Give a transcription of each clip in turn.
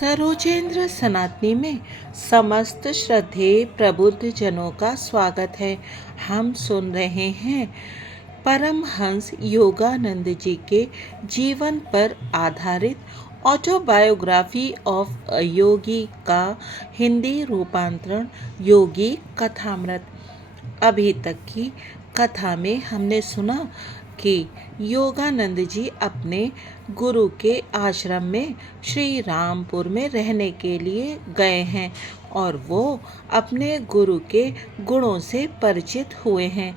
सरोजेंद्र सनातनी में समस्त श्रद्धेय प्रबुद्ध जनों का स्वागत है। हम सुन रहे हैं परमहंस योगानंद जी के जीवन पर आधारित ऑटोबायोग्राफी ऑफ अ योगी का हिंदी रूपांतरण योगी कथामृत। अभी तक की कथा में हमने सुना कि योगानंद जी अपने गुरु के आश्रम में श्री रामपुर में रहने के लिए गए हैं और वो अपने गुरु के गुणों से परिचित हुए हैं।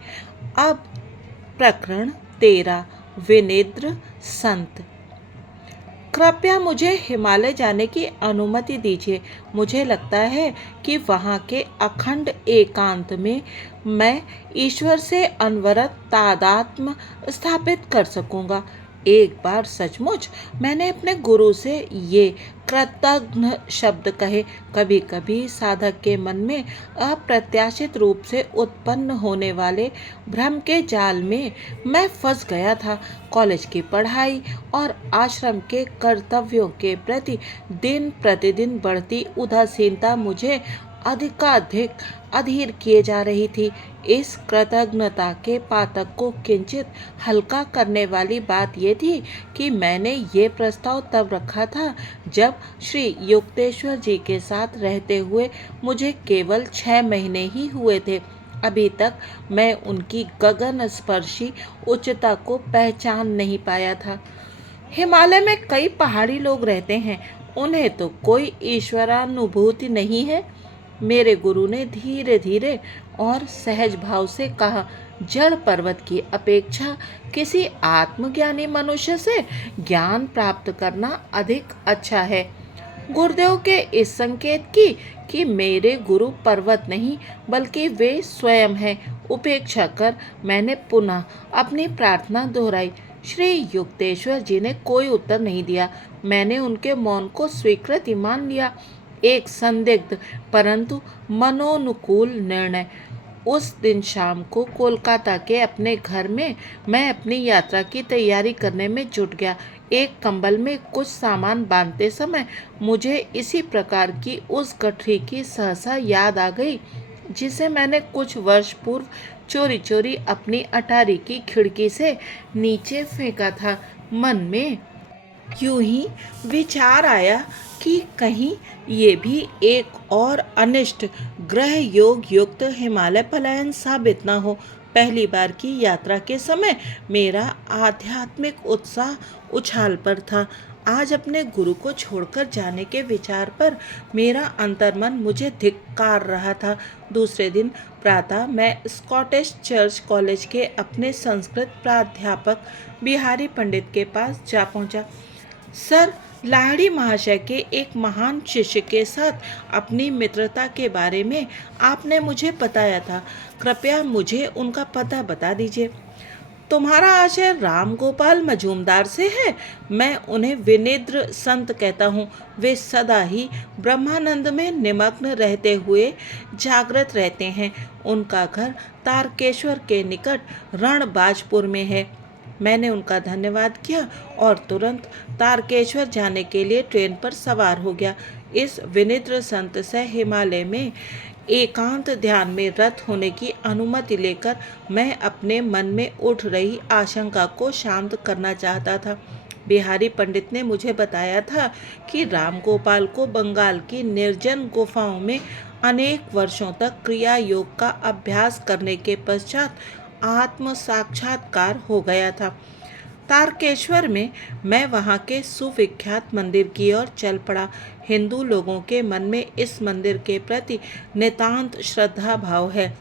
अब प्रकरण 13 विनिद्र संत। कृपया मुझे हिमालय जाने की अनुमति दीजिए। मुझे लगता है कि वहाँ के अखंड एकांत में मैं ईश्वर से अनवरत तादात्म्य स्थापित कर सकूँगा। एक बार सचमुच मैंने अपने गुरु से ये कृतघ्न शब्द कहे। कभी कभी साधक के मन में अप्रत्याशित रूप से उत्पन्न होने वाले भ्रम के जाल में मैं फंस गया था। कॉलेज की पढ़ाई और आश्रम के कर्तव्यों के प्रति दिन प्रतिदिन बढ़ती उदासीनता मुझे अधिकाधिक अधीर किए जा रही थी। इस कृतज्ञता के पातक को किंचित हल्का करने वाली बात यह थी कि मैंने ये प्रस्ताव तब रखा था जब श्री युक्तेश्वर जी के साथ रहते हुए मुझे केवल 6 महीने ही हुए थे। अभी तक मैं उनकी गगन स्पर्शी उच्चता को पहचान नहीं पाया था। हिमालय में कई पहाड़ी लोग रहते हैं, उन्हें तो कोई ईश्वरानुभूति नहीं है। मेरे गुरु ने धीरे धीरे और सहज भाव से कहा, जड़ पर्वत की अपेक्षा किसी आत्मज्ञानी मनुष्य से ज्ञान प्राप्त करना अधिक अच्छा है। गुरुदेव के इस संकेत की कि मेरे गुरु पर्वत नहीं बल्कि वे स्वयं हैं उपेक्षा कर मैंने पुनः अपनी प्रार्थना दोहराई। श्री युक्तेश्वर जी ने कोई उत्तर नहीं दिया। मैंने उनके मौन को स्वीकृति मान लिया। एक संदिग्ध परंतु मनोनुकूल निर्णय। उस दिन शाम को कोलकाता के अपने घर में मैं अपनी यात्रा की तैयारी करने में जुट गया। एक कंबल में कुछ सामान बांधते समय मुझे इसी प्रकार की उस गठरी की सहसा याद आ गई जिसे मैंने कुछ वर्ष पूर्व चोरी चोरी अपनी अटारी की खिड़की से नीचे फेंका था। मन में यूं ही विचार आया कि कहीं ये भी एक और अनिष्ट ग्रह योग युक्त हिमालय पलायन साबित न हो। पहली बार की यात्रा के समय मेरा आध्यात्मिक उत्साह उछाल पर था। आज अपने गुरु को छोड़कर जाने के विचार पर मेरा अंतर्मन मुझे धिक्कार रहा था। दूसरे दिन प्रातः मैं स्कॉटिश चर्च कॉलेज के अपने संस्कृत प्राध्यापक बिहारी पंडित के पास जा पहुंचा। सर लाहिड़ी महाशय के एक महान शिष्य के साथ अपनी मित्रता के बारे में आपने मुझे बताया था। कृपया मुझे उनका पता बता दीजिए। तुम्हारा आशय राम गोपाल मजूमदार से है? मैं उन्हें विनिद्र संत कहता हूँ। वे सदा ही ब्रह्मानंद में निमग्न रहते हुए जागृत रहते हैं। उनका घर तारकेश्वर के निकट रणबाजपुर में है। मैंने उनका धन्यवाद किया और तुरंत तारकेश्वर जाने के लिए ट्रेन पर सवार हो गया। इस विनिद्र संत से हिमालय में एकांत ध्यान में रत होने की अनुमति लेकर मैं अपने मन में उठ रही आशंका को शांत करना चाहता था। बिहारी पंडित ने मुझे बताया था कि राम गोपाल को बंगाल की निर्जन गुफाओं में अनेक वर्षों तक क्रिया योग का अभ्यास करने के पश्चात आत्म साक्षात्कार हो गया था। तारकेश्वर में मैं वहाँ के सुविख्यात मंदिर की ओर चल पड़ा। हिंदू लोगों के मन में इस मंदिर के प्रति नितांत श्रद्धा भाव है।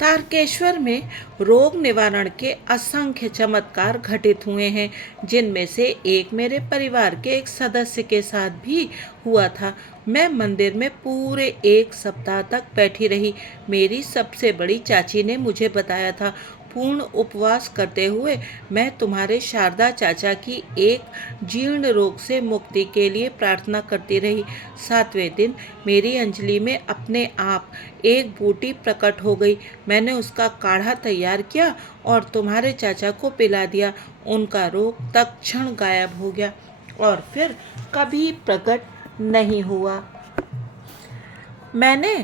तारकेश्वर में रोग निवारण के असंख्य चमत्कार घटित हुए हैं, जिनमें से एक मेरे परिवार के एक सदस्य के साथ भी हुआ था। मैं मंदिर में पूरे 1 सप्ताह तक बैठी रही। मेरी सबसे बड़ी चाची ने मुझे बताया था, पूर्ण उपवास करते हुए मैं तुम्हारे शारदा चाचा की एक जीर्ण रोग से मुक्ति के लिए प्रार्थना करती रही। 7वें दिन मेरी अंजलि में अपने आप एक बूटी प्रकट हो गई। मैंने उसका काढ़ा तैयार किया और तुम्हारे चाचा को पिला दिया। उनका रोग तत्क्षण गायब हो गया और फिर कभी प्रकट नहीं हुआ। मैंने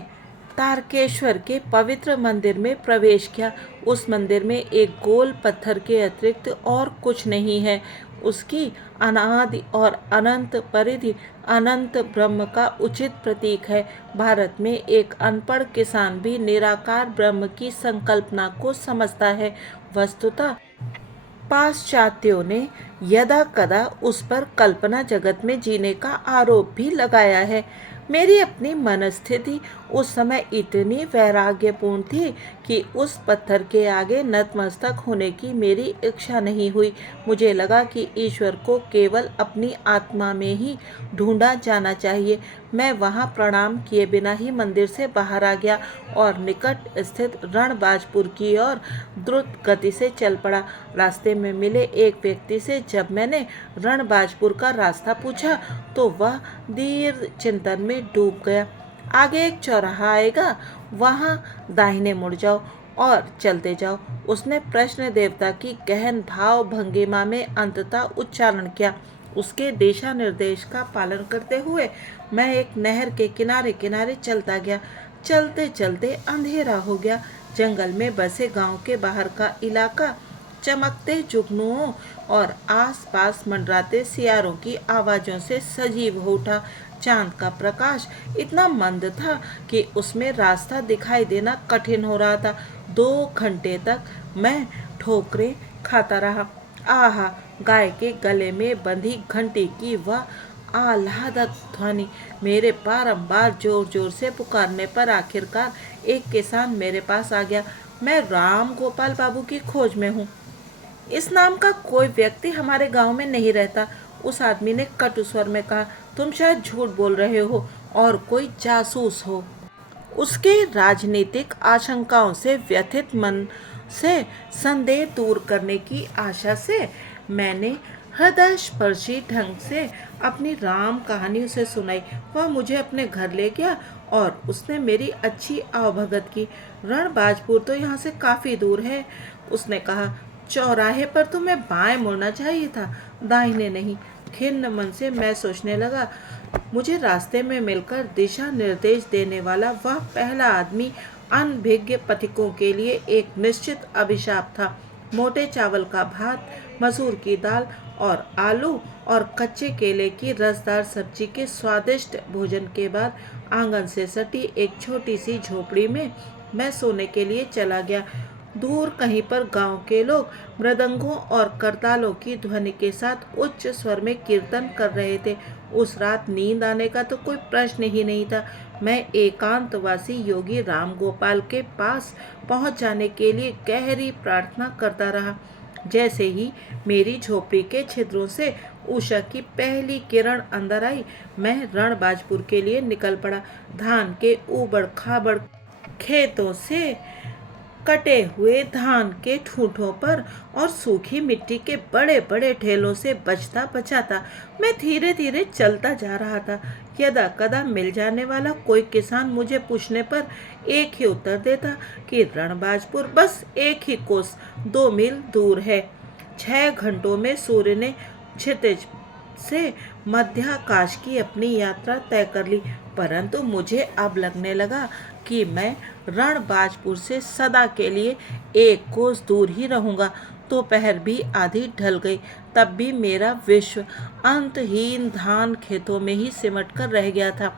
तारकेश्वर के पवित्र मंदिर में प्रवेश किया। उस मंदिर में एक गोल पत्थर के अतिरिक्त और कुछ नहीं है। उसकी अनादि और अनंत परिधि अनंत ब्रह्म का उचित प्रतीक है। भारत में एक अनपढ़ किसान भी निराकार ब्रह्म की संकल्पना को समझता है। वस्तुतः पाश्चात्यों ने यदा कदा उस पर कल्पना जगत में जीने का आरोप भी लगाया है। मेरी अपनी मनस्थिति उस समय इतनी वैराग्यपूर्ण थी कि उस पत्थर के आगे नतमस्तक होने की मेरी इच्छा नहीं हुई। मुझे लगा कि ईश्वर को केवल अपनी आत्मा में ही ढूंढा जाना चाहिए। मैं वहां प्रणाम किए बिना ही मंदिर से बाहर आ गया और निकट स्थित रणबाजपुर की ओर द्रुत गति से चल पड़ा। रास्ते में मिले एक व्यक्ति से जब मैंने रणबाजपुर का रास्ता पूछा तो वह दीर्घ चिंतन में डूब गया। आगे एक चौराहा आएगा, वहां दाहिने मुड़ जाओ और चलते जाओ, उसने प्रश्न देवता की गहन भाव भंगिमा में अंततः उच्चारण किया। उसके दिशा निर्देश का पालन करते हुए मैं एक नहर के किनारे किनारे चलता गया। चलते चलते अंधेरा हो गया। जंगल में बसे गांव के बाहर का इलाका चमकते जुगनुओं और आसपास मंडराते सियारों की आवाजों से सजीव हो उठा। चांद का प्रकाश इतना मंद था कि उसमें रास्ता दिखाई देना कठिन हो रहा था। 2 घंटे तक मैं ठोकरें खाता रहा। आहा, गाय के गले में बंधी घंटी की वह आह्लादक ध्वनि, मेरे बारंबार जोर जोर से पुकारने पर आखिरकार एक किसान मेरे पास आ गया। मैं राम गोपाल बाबू की खोज में हूँ। इस नाम का कोई व्यक्ति हमारे गांव में नहीं रहता, उस आदमी ने कटु स्वर में कहा। तुम शायद झूठ बोल रहे हो और कोई जासूस हो। उसके राजनीतिक आशंकाओं से व्यथित मन से संदेह दूर करने की आशा से मैंने हृदयस्पर्शी ढंग से अपनी राम कहानी उसे सुनाई। वह मुझे अपने घर ले गया और उसने मेरी अच्छी आवभगत की। रणबाजपुर तो यहाँ से काफ़ी दूर है, उसने कहा। चौराहे पर तुम्हें बाएं मुड़ना चाहिए था, दाहिने नहीं। खिन्न मन से मैं सोचने लगा, मुझे रास्ते में मिलकर दिशा निर्देश देने वाला वह पहला आदमी अनभिज्ञ पथिकों के लिए एक निश्चित अभिशाप था। मोटे चावल का भात, मसूर की दाल और आलू और कच्चे केले की रसदार सब्जी के स्वादिष्ट भोजन के बाद आंगन से सटी एक छोटी सी झोपड़ी में मैं सोने के लिए चला गया। दूर कहीं पर गांव के लोग मृदंगों और करतालों की ध्वनि के साथ उच्च स्वर में कीर्तन कर रहे थे। उस रात नींद आने का तो कोई प्रश्न ही नहीं था। मैं एकांतवासी योगी राम गोपाल के पास पहुंच जाने के लिए गहरी प्रार्थना करता रहा। जैसे ही मेरी झोपड़ी के छिद्रों से उषा की पहली किरण अंदर आई, मैं रणबाजपुर के लिए निकल पड़ा। धान के ऊबड़ खाबड़ खेतों से कटे हुए धान के ठूंठों पर और सूखी मिट्टी के बड़े बड़े ढेलों से बचता बचाता मैं धीरे धीरे चलता जा रहा था। यदा कदा मिल जाने वाला कोई किसान मुझे पूछने पर एक ही उत्तर देता कि रणबाजपुर बस 1 ही कोस 2 मील दूर है। 6 घंटों में सूर्य ने क्षितिज से मध्याकाश की अपनी यात्रा तय कर ली, परंतु मुझे अब लगने लगा कि मैं रणबाजपुर से सदा के लिए 1 कोस दूर ही रहूंगा। दोपहर भी आधी ढल गई, तब भी मेरा विश्व अंतहीन धान खेतों में ही सिमट कर रह गया था।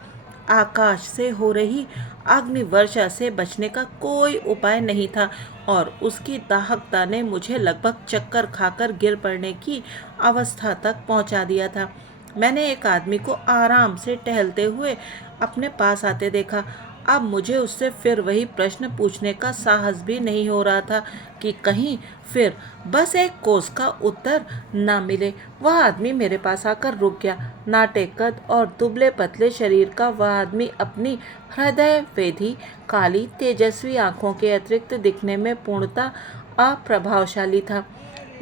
आकाश से हो रही अग्नि वर्षा से बचने का कोई उपाय नहीं था और उसकी दाहकता ने मुझे लगभग चक्कर खाकर गिर पड़ने की अवस्था तक पहुंचा दिया था। मैंने एक आदमी को आराम से टहलते हुए अपने पास आते देखा। अब मुझे उससे फिर वही प्रश्न पूछने का साहस भी नहीं हो रहा था कि कहीं फिर बस 1 कोस का उत्तर ना मिले। वह आदमी मेरे पास आकर रुक गया। नाटे कद और दुबले पतले शरीर का वह आदमी अपनी हृदय वेधी काली तेजस्वी आंखों के अतिरिक्त दिखने में पूर्णतः अप्रभावशाली था।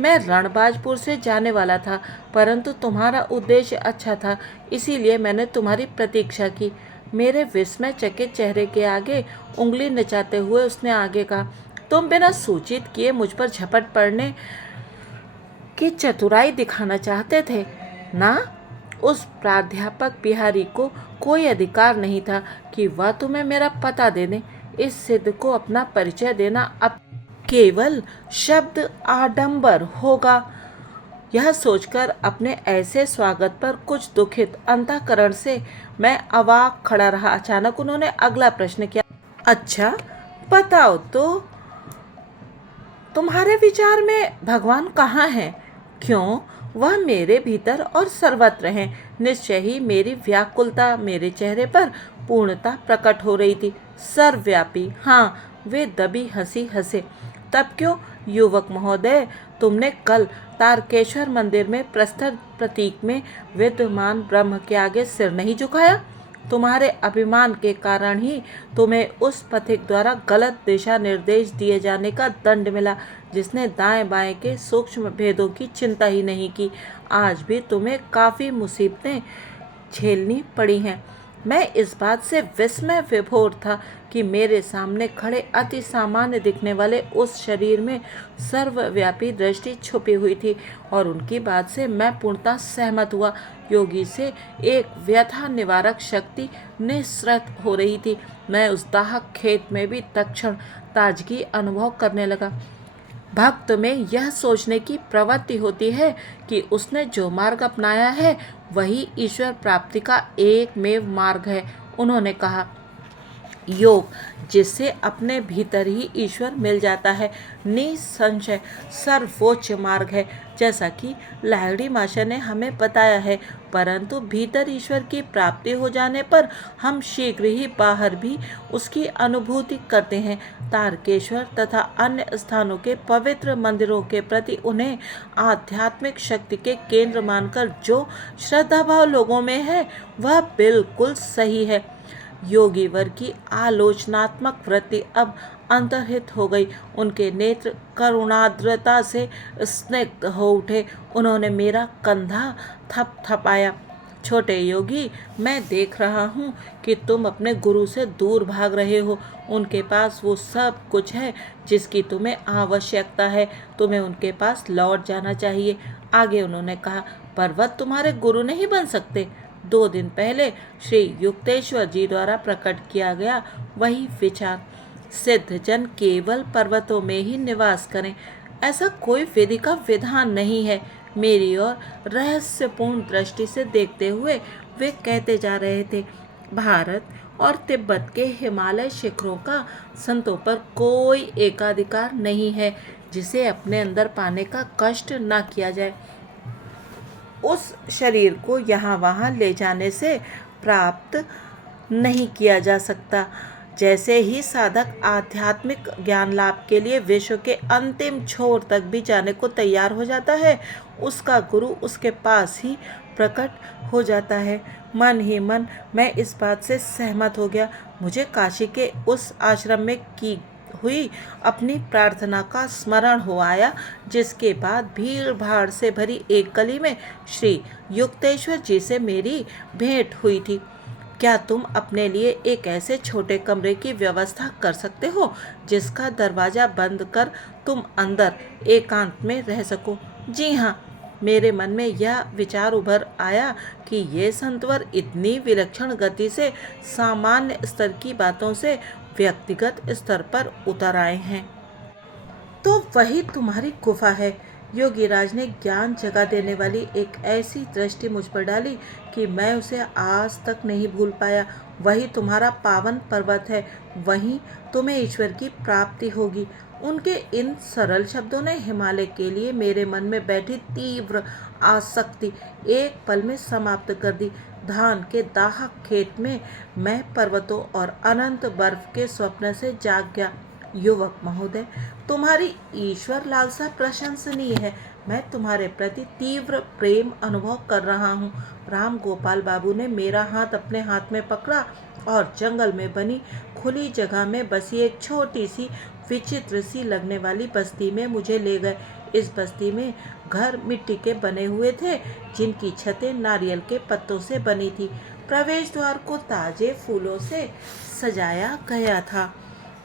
मैं रणबाजपुर से जाने वाला था, परंतु तुम्हारा उद्देश्य अच्छा था, इसीलिए मैंने तुम्हारी प्रतीक्षा की। मेरे विस्मय चकित चेहरे के आगे उंगली नचाते हुए उसने आगे कहा, तुम बिना सूचित किए मुझ पर झपट पड़ने की चतुराई दिखाना चाहते थे ना? उस प्राध्यापक बिहारी को कोई अधिकार नहीं था कि वह तुम्हें मेरा पता दे दे। इस सिद्ध को अपना परिचय देना अब केवल शब्द आडंबर होगा। यह सोचकर अपने ऐसे स्वागत पर कुछ दुखित अंतःकरण से मैं अवाक खड़ा रहा। अचानक उन्होंने अगला प्रश्न किया, अच्छा बताओ तो, तुम्हारे विचार में भगवान कहाँ है? क्यों? वह मेरे भीतर और सर्वत्र हैं। निश्चय ही मेरी व्याकुलता मेरे चेहरे पर पूर्णतः प्रकट हो रही थी। सर्वव्यापी, हाँ। वे दबी हंसी हंसे। तब क्यों युवक महोदय, तुमने कल तारकेश्वर मंदिर में प्रस्तर प्रतीक में विद्यमान ब्रह्म के आगे सिर नहीं झुकाया? तुम्हारे अभिमान के कारण ही तुम्हें उस पथिक द्वारा गलत दिशा निर्देश दिए जाने का दंड मिला, जिसने दाएं बाएं के सूक्ष्म भेदों की चिंता ही नहीं की। आज भी तुम्हें काफ़ी मुसीबतें झेलनी पड़ी हैं। मैं इस बात से विस्मय विभोर था कि मेरे सामने खड़े अति सामान्य दिखने वाले उस शरीर में सर्वव्यापी दृष्टि छुपी हुई थी, और उनकी बात से मैं पूर्णतः सहमत हुआ। योगी से एक व्यथा निवारक शक्ति निःसृत हो रही थी। मैं उस दाहक खेत में भी तत्क्षण ताजगी अनुभव करने लगा। भक्त में यह सोचने की प्रवृत्ति होती है कि उसने जो मार्ग अपनाया है वही ईश्वर प्राप्ति का एकमेव मार्ग है। उन्होंने कहा, योग, जिससे अपने भीतर ही ईश्वर मिल जाता है, निसंशय सर्वोच्च मार्ग है, जैसा कि लाहिड़ी माशा ने हमें बताया है। परंतु भीतर ईश्वर की प्राप्ति हो जाने पर हम शीघ्र ही बाहर भी उसकी अनुभूति करते हैं। तारकेश्वर तथा अन्य स्थानों के पवित्र मंदिरों के प्रति उन्हें आध्यात्मिक शक्ति के केंद्र मानकर जो श्रद्धाभाव लोगों में है वह बिल्कुल सही है। योगी वर की आलोचनात्मक वृत्ति अब अंतर्हित हो गई। उनके नेत्र करुणाद्रता से स्निग्ध हो उठे। उन्होंने मेरा कंधा थपथपाया। छोटे योगी, मैं देख रहा हूँ कि तुम अपने गुरु से दूर भाग रहे हो। उनके पास वो सब कुछ है जिसकी तुम्हें आवश्यकता है। तुम्हें उनके पास लौट जाना चाहिए। आगे उन्होंने कहा, पर्वत तुम्हारे गुरु नहीं बन सकते। 2 दिन पहले श्री युक्तेश्वर जी द्वारा प्रकट किया गया वही विचार, सिद्ध जन केवल पर्वतों में ही निवास करें, ऐसा कोई विधि का विधान नहीं है। मेरी ओर रहस्यपूर्ण दृष्टि से देखते हुए वे कहते जा रहे थे, भारत और तिब्बत के हिमालय शिखरों का संतों पर कोई एकाधिकार नहीं है जिसे अपने अंदर पाने का कष्ट न किया जाए। उस शरीर को यहाँ वहाँ ले जाने से प्राप्त नहीं किया जा सकता। जैसे ही साधक आध्यात्मिक ज्ञान लाभ के लिए विश्व के अंतिम छोर तक भी जाने को तैयार हो जाता है, उसका गुरु उसके पास ही प्रकट हो जाता है। मन ही मन मैं इस बात से सहमत हो गया। मुझे काशी के उस आश्रम में की हुई अपनी प्रार्थना का स्मरण हो आया, जिसके बाद भीड़ भाड़ से भरी एक गली में श्री युक्तेश्वर जी से मेरी भेंट हुई थी। क्या तुम अपने लिए एक ऐसे छोटे कमरे की व्यवस्था कर सकते हो जिसका दरवाज़ा बंद कर तुम अंदर एकांत में रह सको? जी हाँ। मेरे मन में यह विचार उभर आया कि ये संतवर इतनी विलक्षण गति से सामान्य स्तर की बातों से व्यक्तिगत स्तर पर उतर आए हैं। तो वही तुम्हारी गुफा है। योगीराज ने ज्ञान जगा देने वाली एक ऐसी दृष्टि मुझ पर डाली कि मैं उसे आज तक नहीं भूल पाया। वही तुम्हारा पावन पर्वत है, वहीं तुम्हें ईश्वर की प्राप्ति होगी। उनके इन सरल शब्दों ने हिमालय के लिए मेरे मन में बैठी तीव्र आसक्ति एक पल में समाप्त कर दी। धान के दाहक खेत में मैं पर्वतों और अनंत बर्फ के स्वप्न से जाग गया। युवक महोदय, तुम्हारी ईश्वर लालसा प्रशंसनीय है। मैं तुम्हारे प्रति तीव्र प्रेम अनुभव कर रहा हूँ। राम गोपाल बाबू ने मेरा हाथ अपने हाथ में पकड़ा और जंगल में बनी खुली जगह में बसी एक छोटी सी विचित्र सी लगने वाली बस्ती में मुझे ले गए। इस बस्ती में घर मिट्टी के बने हुए थे, जिनकी छतें नारियल के पत्तों से बनी थी। प्रवेश द्वार को ताजे फूलों से सजाया गया था।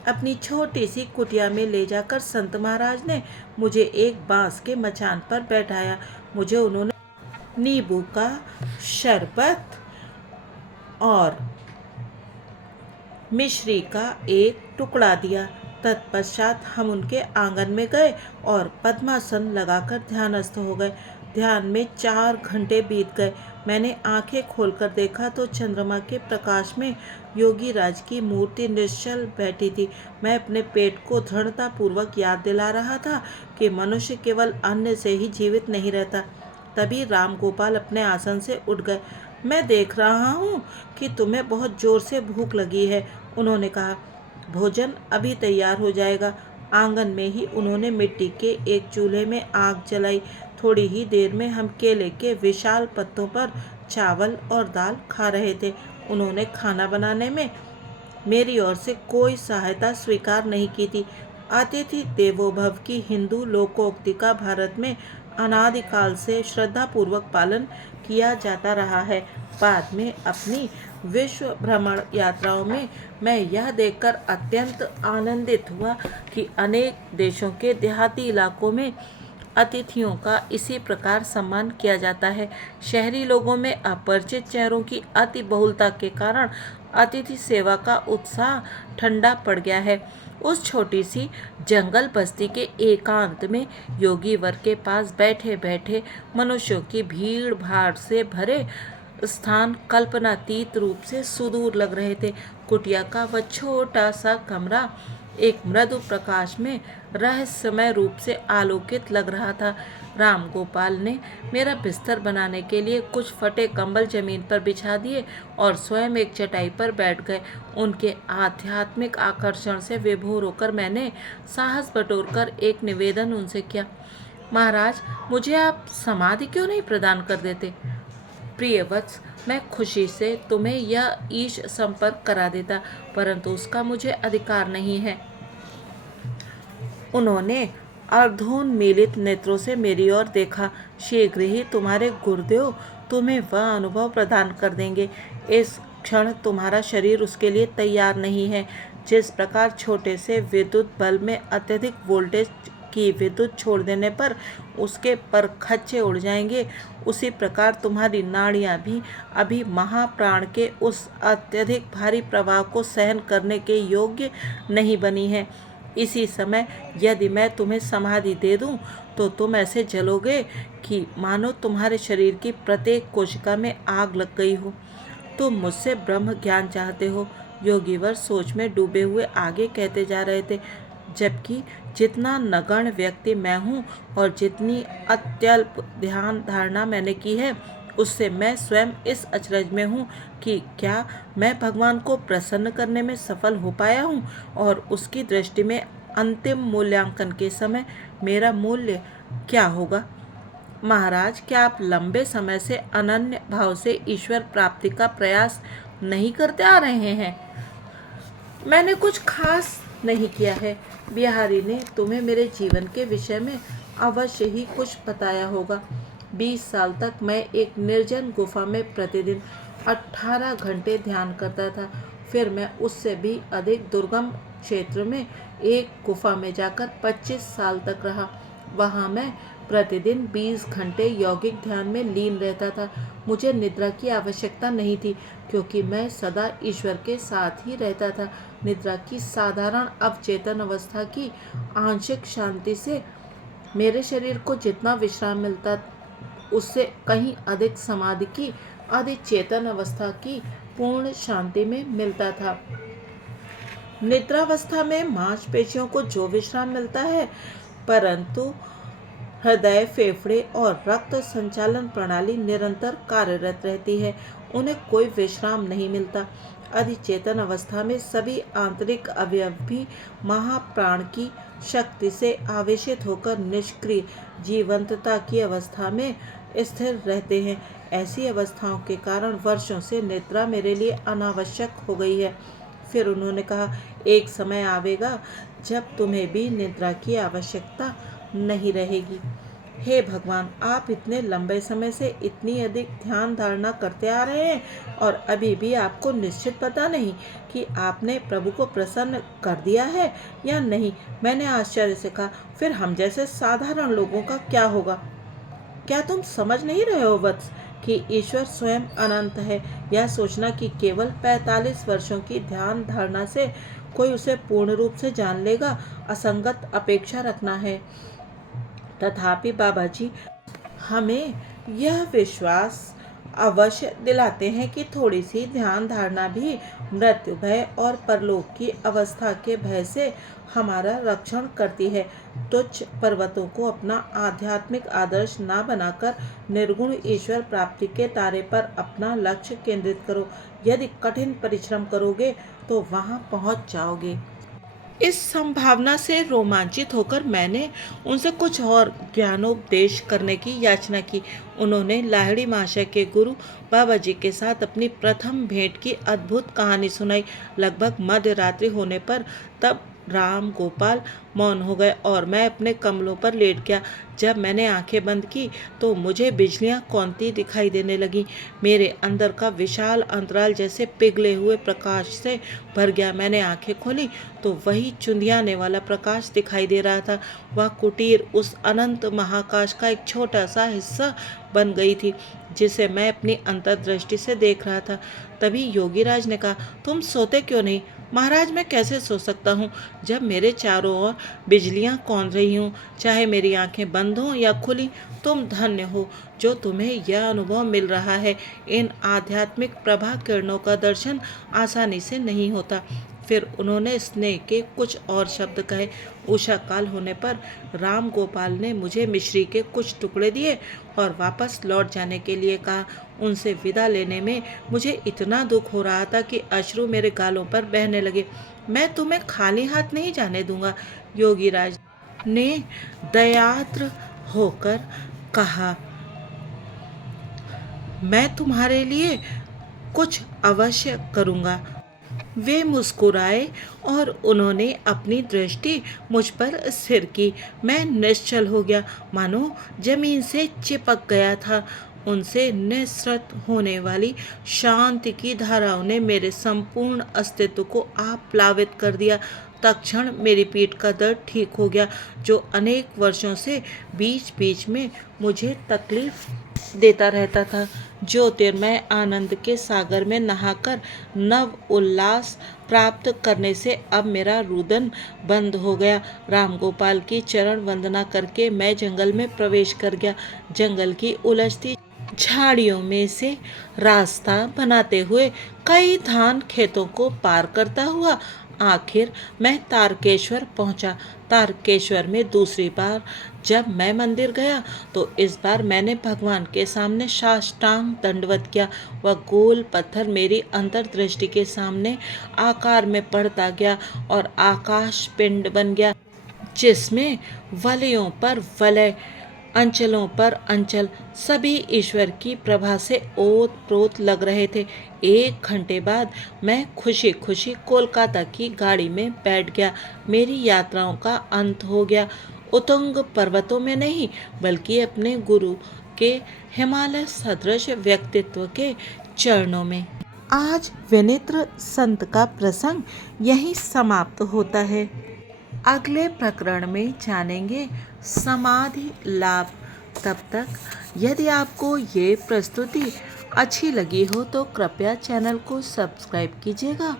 अपनी छोटी सी कुटिया में ले जाकर संत महाराज ने मुझे एक बांस के मचान पर बैठाया। मुझे उन्होंने नींबू का शरबत और मिश्री का एक टुकड़ा दिया। तत्पश्चात हम उनके आंगन में गए और पद्मासन लगाकर ध्यानस्थ हो गए। ध्यान में 4 घंटे बीत गए। मैंने आंखें खोलकर देखा तो चंद्रमा के प्रकाश में योगी राज की मूर्ति निश्चल बैठी थी। मैं अपने पेट को दृढ़तापूर्वक याद दिला रहा था कि मनुष्य केवल अन्न से ही जीवित नहीं रहता। तभी राम गोपाल अपने आसन से उठ गए। मैं देख रहा हूँ कि तुम्हें बहुत जोर से भूख लगी है, उन्होंने कहा। भोजन अभी तैयार हो जाएगा। आंगन में ही उन्होंने मिट्टी के एक चूल्हे में आग जलाई। थोड़ी ही देर में हम केले के विशाल पत्तों पर चावल और दाल खा रहे थे। उन्होंने खाना बनाने में मेरी ओर से कोई सहायता स्वीकार नहीं की थी। अतिथि देवो भव की हिंदू लोकोक्ति का भारत में अनादिकाल से श्रद्धापूर्वक पालन किया जाता रहा है। बाद में अपनी विश्व भ्रमण यात्राओं में मैं यह देखकर अत्यंत आनंदित हुआ कि अनेक देशों के देहाती इलाकों में अतिथियों का इसी प्रकार सम्मान किया जाता है। शहरी लोगों में अपरिचित चेहरों की अति बहुलता के कारण अतिथि सेवा का उत्साह ठंडा पड़ गया है। उस छोटी सी जंगल बस्ती के एकांत में योगी वर के पास बैठे बैठे मनुष्यों की भीड़ भाड़ से भरे स्थान कल्पनातीत रूप से सुदूर लग रहे थे। कुटिया का वह छोटा सा कमरा एक मृदु प्रकाश में रहस्यमय रूप से आलोकित लग रहा था। राम गोपाल ने मेरा बिस्तर बनाने के लिए कुछ फटे कंबल जमीन पर बिछा दिए और स्वयं एक चटाई पर बैठ गए। उनके आध्यात्मिक आकर्षण से विभोर होकर मैंने साहस बटोरकर एक निवेदन उनसे किया। महाराज, मुझे आप समाधि क्यों नहीं प्रदान कर देते? प्रिय वत्स, मैं खुशी से तुम्हें यह ईश संपर्क करा देता, परंतु उसका मुझे अधिकार नहीं है। उन्होंने अर्धोन्मीलित नेत्रों से मेरी ओर देखा। शीघ्र ही तुम्हारे गुरुदेव तुम्हें वह अनुभव प्रदान कर देंगे। इस क्षण तुम्हारा शरीर उसके लिए तैयार नहीं है। जिस प्रकार छोटे से विद्युत बल्ब में अत्यधिक वोल्टेज की विद्युत छोड़ देने पर उसके परखच्चे उड़ जाएंगे, उसी प्रकार तुम्हारी नाड़ियां भी अभी महाप्राण के उस अत्यधिक भारी प्रवाह को सहन करने के योग्य नहीं बनी है। इसी समय यदि मैं तुम्हें समाधि दे दूं तो तुम ऐसे जलोगे कि मानो तुम्हारे शरीर की प्रत्येक कोशिका में आग लग गई हो। तुम मुझसे ब्रह्म ज्ञान चाहते हो। योगीवर सोच में डूबे हुए आगे कहते जा रहे थे, जबकि जितना नगण्य व्यक्ति मैं हूँ और जितनी अत्यल्प ध्यान धारणा मैंने की है, उससे मैं स्वयं इस अचरज में हूँ कि क्या मैं भगवान को प्रसन्न करने में सफल हो पाया हूँ और उसकी दृष्टि में अंतिम मूल्यांकन के समय मेरा मूल्य क्या होगा। महाराज, क्या आप लंबे समय से अनन्य भाव से ईश्वर प्राप्ति का प्रयास नहीं करते आ रहे हैं? मैंने कुछ खास नहीं किया है। बिहारी ने तुम्हें मेरे जीवन के विषय में अवश्य ही कुछ बताया होगा। 20 साल तक मैं एक निर्जन गुफा में प्रतिदिन 18 घंटे ध्यान करता था। फिर मैं उससे भी अधिक दुर्गम क्षेत्र में एक गुफा में जाकर 25 साल तक रहा। वहाँ मैं प्रतिदिन 20 घंटे यौगिक ध्यान में लीन रहता था। मुझे निद्रा की आवश्यकता नहीं थी, क्योंकि मैं सदा ईश्वर के साथ ही रहता था। निद्रा की साधारण अवचेतन अवस्था की आंशिक शांति से मेरे शरीर को जितना विश्राम मिलता, उससे कहीं अधिक समाधि की अधिचेतन अवस्था की पूर्ण शांति में मिलता था। निद्रावस्था में मांसपेशियों को जो विश्राम मिलता है, परंतु हृदय, फेफड़े और रक्त संचालन प्रणाली निरंतर कार्यरत रहती है, उन्हें कोई विश्राम नहीं मिलता। अधिचेतन अवस्था में सभी आंतरिक अवयव भी महाप्राण की शक्ति से आवेशित होकर निष्क्रिय जीवंतता की अवस्था में स्थिर रहते हैं। ऐसी अवस्थाओं के कारण वर्षों से निद्रा मेरे लिए अनावश्यक हो गई है। फिर उन्होंने कहा, एक समय आवेगा जब तुम्हें भी निद्रा की आवश्यकता नहीं रहेगी। हे भगवान, आप इतने लंबे समय से इतनी अधिक ध्यान धारणा करते आ रहे हैं और अभी भी आपको निश्चित पता नहीं कि आपने प्रभु को प्रसन्न कर दिया है या नहीं। मैंने आश्चर्य से कहा, फिर हम जैसे साधारण लोगों का क्या होगा? क्या तुम समझ नहीं रहे हो वत्स कि ईश्वर स्वयं अनंत है? यह सोचना कि केवल 45 वर्षों की ध्यान धारणा से कोई उसे पूर्ण रूप से जान लेगा, असंगत अपेक्षा रखना है। तथापि बाबा जी हमें यह विश्वास अवश्य दिलाते हैं कि थोड़ी सी ध्यान धारणा भी मृत्यु भय और परलोक की अवस्था के भय से हमारा रक्षण करती है। तुच्छ पर्वतों को अपना आध्यात्मिक आदर्श ना बनाकर निर्गुण ईश्वर प्राप्ति के तारे पर अपना लक्ष्य केंद्रित करो। यदि कठिन परिश्रम करोगे तो वहां पहुंच जाओगे। इस संभावना से रोमांचित होकर मैंने उनसे कुछ और ज्ञानोपदेश करने की याचना की। उन्होंने लाहिड़ी महाशय के गुरु बाबा जी के साथ अपनी प्रथम भेंट की अद्भुत कहानी सुनाई। लगभग मध्य रात्रि होने पर तब राम गोपाल मौन हो गए और मैं अपने कमलों पर लेट गया। जब मैंने आंखें बंद की तो मुझे बिजलियां कौंती दिखाई देने लगी। मेरे अंदर का विशाल अंतराल जैसे पिघले हुए प्रकाश से भर गया। मैंने आंखें खोली तो वही चुंधियाने वाला प्रकाश दिखाई दे रहा था। वह कुटीर उस अनंत महाकाश का एक छोटा सा हिस्सा बन गई थी जिसे मैं अपनी अंतर्दृष्टि से देख रहा था। तभी योगीराज ने कहा, तुम सोते क्यों नहीं? महाराज, मैं कैसे सो सकता हूँ जब मेरे चारों ओर बिजलियाँ कौंध रही हूँ, चाहे मेरी आंखें बंद हों या खुली। तुम धन्य हो जो तुम्हें यह अनुभव मिल रहा है। इन आध्यात्मिक प्रभा किरणों का दर्शन आसानी से नहीं होता। फिर उन्होंने स्नेह के कुछ और शब्द कहे। उषा काल होने पर राम गोपाल ने मुझे मिश्री के कुछ टुकड़े दिए और वापस लौट जाने के लिए कहा। उनसे विदा लेने में मुझे इतना दुख हो रहा था कि अश्रु मेरे गालों पर बहने लगे। मैं तुम्हें खाली हाथ नहीं जाने दूंगा, योगीराज ने दयाद्र होकर कहा। मैं तुम्हारे लिए कुछ अवश्य करूंगा। वे मुस्कुराए और उन्होंने अपनी दृष्टि मुझ पर स्थिर की। मैं निश्चल हो गया, मानो जमीन से चिपक गया था। उनसे निःसृत होने वाली शांति की धाराओं ने मेरे संपूर्ण अस्तित्व को आप्लावित कर दिया। तत्क्षण मेरी पीठ का दर्द ठीक हो गया, जो अनेक वर्षों से बीच बीच में मुझे तकलीफ देता रहता था। ज्योतिर्मय आनंद के सागर में नहाकर नव उल्लास प्राप्त करने से अब मेरा रुदन बंद हो गया। रामगोपाल की चरण वंदना करके मैं जंगल में प्रवेश कर गया। जंगल की उलझती झाड़ियों में से रास्ता बनाते हुए कई धान खेतों को पार करता हुआ आखिर मैं तारकेश्वर पहुंचा। तारकेश्वर में दूसरी बार जब मैं मंदिर गया तो इस बार मैंने भगवान के सामने साष्टांग दंडवत किया। वह गोल पत्थर मेरी अंतर्दृष्टि के सामने आकार में पड़ता गया और आकाश पिंड बन गया, जिसमें वलयों पर वलय, अंचलों पर अंचल सभी ईश्वर की प्रभा से ओत प्रोत लग रहे थे। 1 घंटे बाद मैं खुशी खुशी कोलकाता की गाड़ी में बैठ गया। मेरी यात्राओं का अंत हो गया। उतुंग पर्वतों में नहीं, बल्कि अपने गुरु के हिमालय सदृश व्यक्तित्व के चरणों में। आज विनित्र संत का प्रसंग यहीं समाप्त होता है। अगले प्रकरण में जानेंगे समाधि लाभ। तब तक यदि आपको ये प्रस्तुति अच्छी लगी हो तो कृपया चैनल को सब्सक्राइब कीजिएगा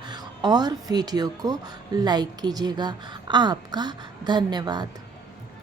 और वीडियो को लाइक कीजिएगा। आपका धन्यवाद।